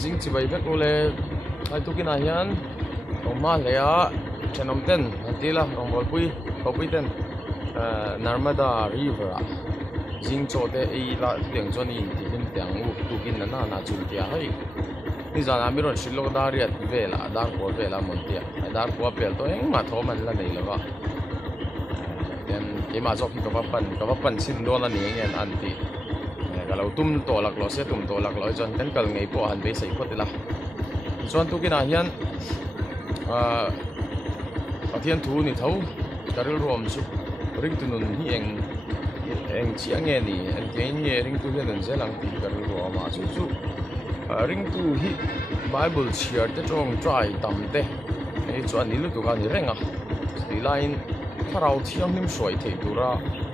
zing chi bai vek ole ai tu kin a hian oma lea chenom ten antila rongbol pui ten Narmada River zing cho te ei la tiang chon in ti him tiang u tu kin na chu tia hai ni zana mi ron shilok da riat vela dar ko vela mon tia dar ko pel to eng ma tho man la nei lawa then ke ma jok ka pan sin do la ni ngen an ti ka lo tum to lak lo se tum to lak lo chon kan kal ngei po han be sei ko ti la chon tu kin a hian pathian thu ni tho karil rom chu ring tu nun hi eng chiang nge ni en ke nge ring tu hian an zelang ti karil ro ma chu ring tu hi bible cheer te tong try tam te ei chuan ni lu tu ka ni renga ti line kharau thiam nim soi thei tura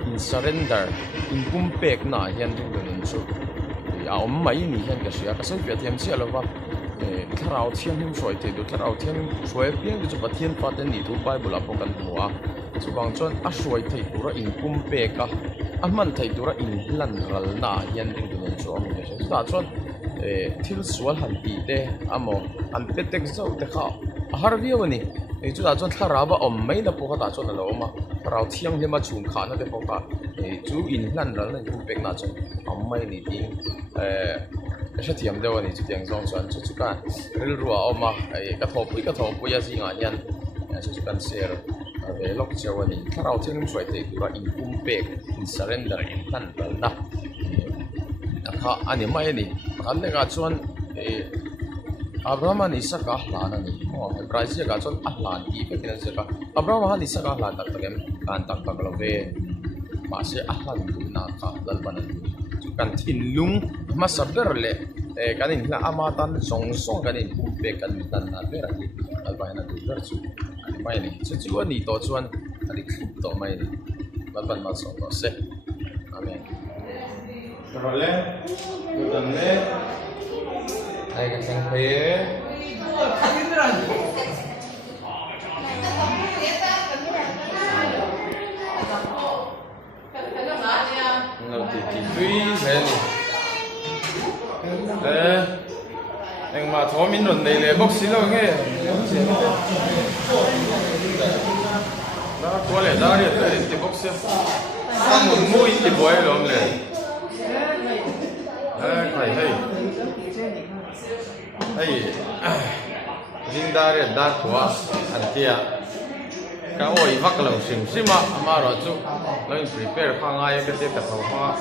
in surrender in pum pek na hian ring tu nun chu a om mai ni hian ka sia ka sai pe thiam chi alova kharau thiam nim soi thei tu kharau thiam soi piang chu pathian paten ni tu bible apokan hua chu bang chuan a soi thei tura in pum peka a man thei tura in lan ral na hian ring tu nun chu am ni chu ta chuan thil sual han ti te amo an petek zo te kha har viu ni ei chu da chuan tharawa om mai na poka ta chuan alo ma rau thiang hema chung kha na te poka chu in hlan ral na kum pek na chuan om mai ni ting sha thiam dewa ni chu tiang zong chuan chu ka ril ruwa oma ka thopui a zinga hian chu kan share ve lok chawa ni rau thiang swai te tura in kum pek in surrender in hlan ral na kha ani mai ni kan le ga chuan Abraham ni saka hlan ani Brazil ga chuan a hlan ti pe kin saka Abraham ni saka hlan tak takem kan tak tak lo ve ma se a hlan tu na kha dal ban chu kan thin lung ma saber le kan in la amatan song kan in kum pe kan tan na ver ani al ba na tu ver chu ani mai ni chu ani to chuan ani thup to mai ni dal ban ma so to se amen Rolle, Rolle, ai cái sang phía, ngầu thì tuy thế này, anh mà thó mình đồn đây là bốc xí đâu nghe, đó có lẽ ra đi thì bốc xí, ăn một mũi thì bói lắm này. Phải hay riêng ta để đa của anh tia cái ôi vắt lòng sim mà rồi chú lấy prepare khang ai cái tiết tập hoa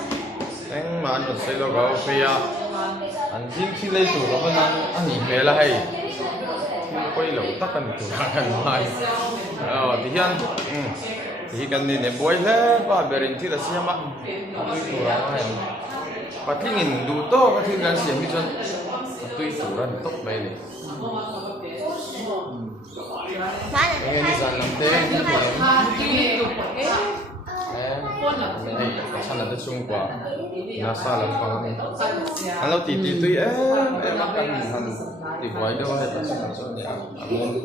anh mà anh sẽ lo cái phải anh riêng lấy tủ đó anh nhìn về là hay quay lẩu tắc anh tủ anh hay thì cái này để bôi hết và bề trên thì là xem mà tủ đó hay patingin duto kasi kan siya midyan tuituran tok bay ni ngayon ni san lang din sana da sungkwa nasa lang pa kami ano titi makan han di buhay daw ay pasan niya amon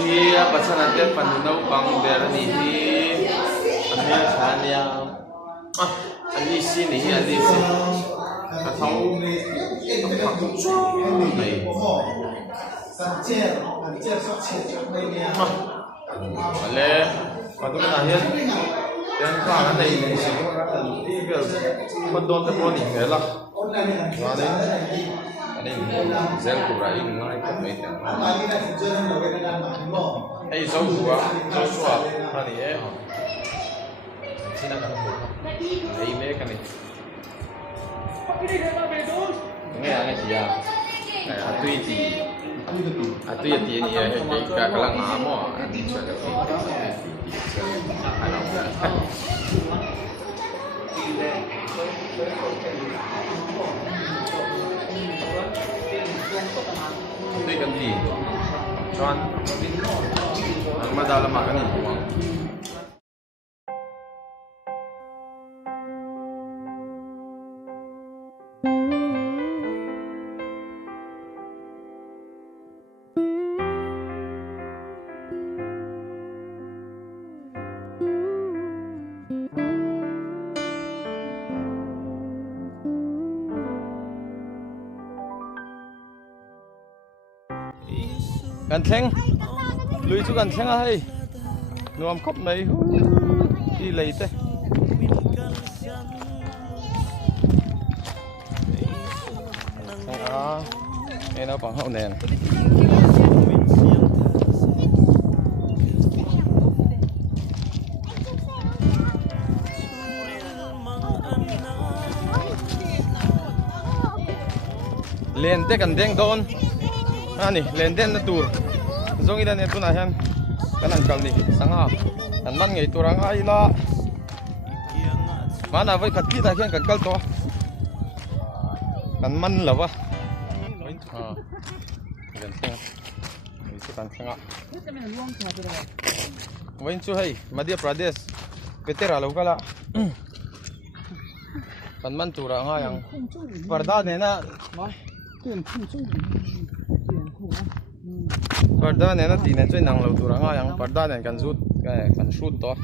iya pasan nanti panunau bang berani amnya sania ani sini katau ale patu nahian dan kan ada ini sih ini pendon tepon ini lah ini zel kurai ngai kat medan jauh suah tadi sini kan ini kan ini aneh dia atui ya ini ya kayak kelang amo itu kan di cuman dalam makan ini กันแทงลุยทุกกันแทงให้นวมครบไหมที่เลยเต้ไอ้น้าปังเขาแน่นเล่นเตะกันเด้งโดนนี่เล่นเด้งนั่นตัวจงอีนั่นเนี่ยตัวไหนฮะกันนั่นกันนี่สังหาอันมันไงตัวรังไอ้ละมาหน้าไว้ขัดขี้ตาแข้งกันกัลตัวกันมันเหรอวะกันแข้งนี่สิกันแข้งวันช่วยมาเดียประเทศเปเตอร์อะไรก็ละกันมันตัวรังไอ้ยังปรดาเนี่ยนะPerda này nó tí này chơi năng lâu tuổi ngang yang perda này cần rút cái cần shoot to.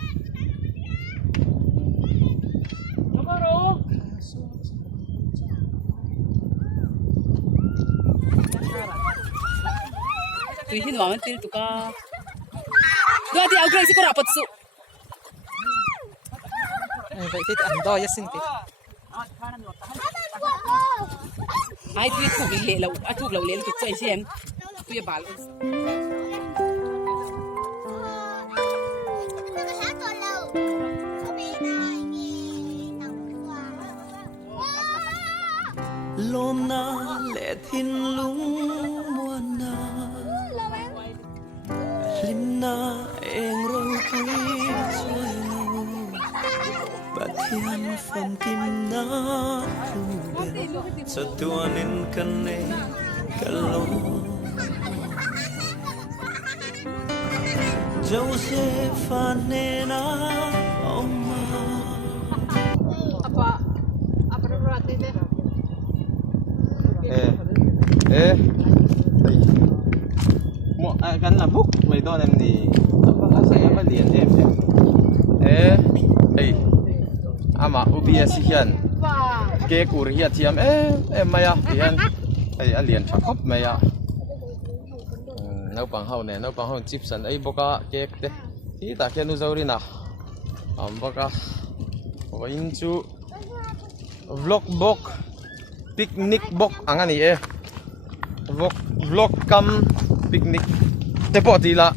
Tuy nhiên mà mình tụi ca, đôi thì ao cái gì có rapet su. Vậy thì ăn đôi nhất xin thì. Ai tụi thuộc lệ lâu, ai thuộc lâu lệ tụi chơi xem, tụi bảo. Lom na lệ thiên lung muôn na lim na eng râu quý xuôi lâu bát thiên phẩm kim na thu đen sa tua nên căn nê căn lô dâu xe phan nê na ông ma Apa berat ini? Mua kan là phúc mấy đôi em thì sẽ bắt liền em ama UBS hiền kế cùi hiền thì em mày hiền anh liền chặt khóc mày nấu bằng hậu này nấu bằng hậu chip sẵn ấy bốc kế thế thì ta kia nu dâu đi nào bốc và in chú vlog bok picnic bok ang ani vlog cam picnic te po ti la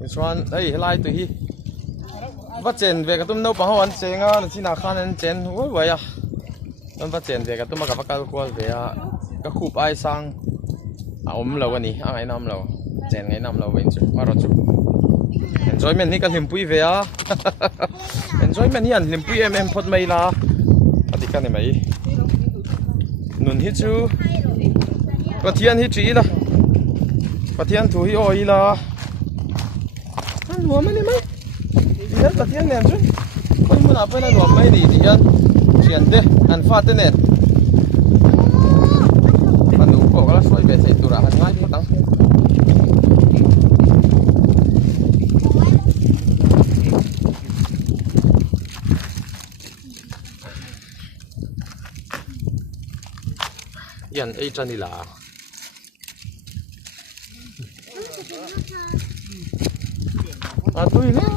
this one ai lai tu hi va chen ve ka tum no pa ho an chenga na china khan an chen oi wa ya an va chen ve ka tum ka pa kal ko ve ya ka khup ai sang om lo ani ang ai nam lo chen ngai nam lo wen chu ma ro chu enjoyment ni ka limpui ve ya enjoyment hi an limpui em phot mai la ati ka ni mai nun hi chu pathian hi tri la pathian thu hi oi la an nuam ani mai hian pathian nen chu koi mun apa na nuam mai ni hian chian de an fa te nen panu ko kala soi be se tura han ngai patang yan ay chan nila tôi đấy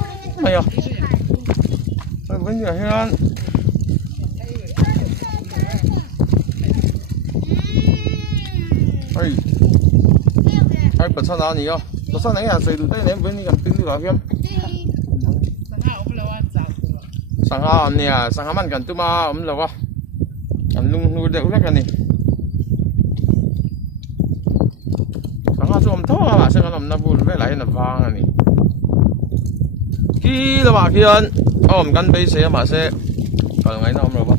mày bây giờ hiền ai bật sao nào nhỉ bật sao nãy giờ xây được đây ném với những cái tiếng gì đó hiền sang ha nè sang ha man gần tu ma lâu quá anh lung nuôi đều lắc này 좀 더워 생각 없나 보네 라인은 방아니 kia là kian gần bây giờ mà sẽ còn ngày nào rồi bác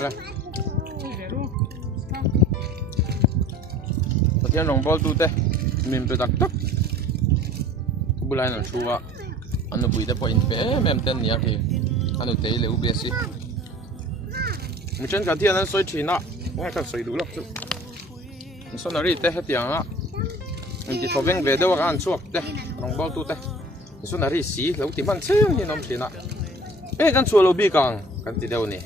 Đây. Bây giờ nông bò tu tê mình phải đặt tắc bữa nay nó chua anh nó bùi đã bỏ in bé mềm tên nhỉ thì anh nó thấy liệu biết gì mình chân cả thiên anh xoay chín á ngay cả xoay đủ lắm chứ mình xoay nó đi tê hết tiếng á mình chỉ thò bên về đâu ăn chuột tê nông bò tu tê mình xoay nó đi xí lâu tìm ăn chứ như nông chín á ê chân chua lâu bị càng cái gì đâu nè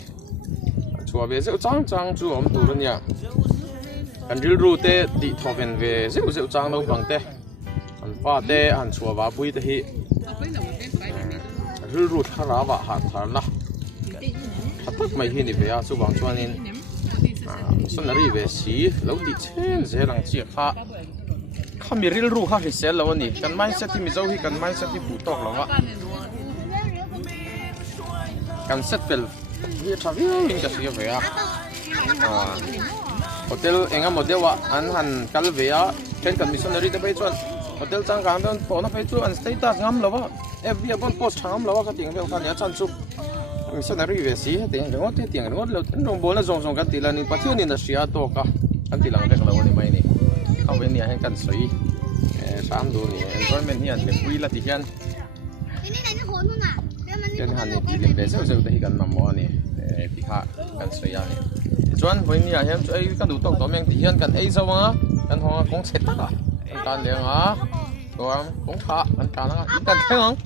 chua về rượu trắng trắng chua ấm tu luôn nhỉ anh rượu ru tê đi thò bên về rượu rượu trắng lâu bằng tê anh pha tê anh chua vào bùi tê hi rượu ru thà ra vạ hạt thà na hạt tắc mày hi nè về à số bằng cho nên xuân này về xí lâu đi chen dễ lăng chia pha không bị rượu ru ha thì sẽ lâu nè cần mai sẽ thì mình dâu hi cần mai sẽ thì phụ tóc lâu á cần set về việc trả việc mình cái gì về à hotel engam model wa an han kal ve a chen kan missionary te bai chuan hotel chang kan don phone na bai chu an status ngam lawa fb bon post changam lawa ka ting vel kan ya chan chu missionary ve si he ting rongot te ting rongot lo ten rong bol na zong zong kan ti lan in pathian in da sia to ka kan ti lang vek lawa ni mai ni ka ven ni han kan soi sam do ni environment ni an le pui la ti hian chen han ni ti le be zeu zeu te hi kan mam mo ni ti kha kan soi ya ni chuan với nhà em chơi cái đủ tông tóm em thì hiện cần ấy sao mà cần hoa cũng chết tất cả cần liền à rồi cũng thả cần nó ít cần thế không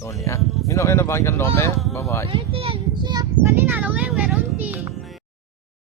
rồi nhá mình nói em là bạn cần làm咩bye bye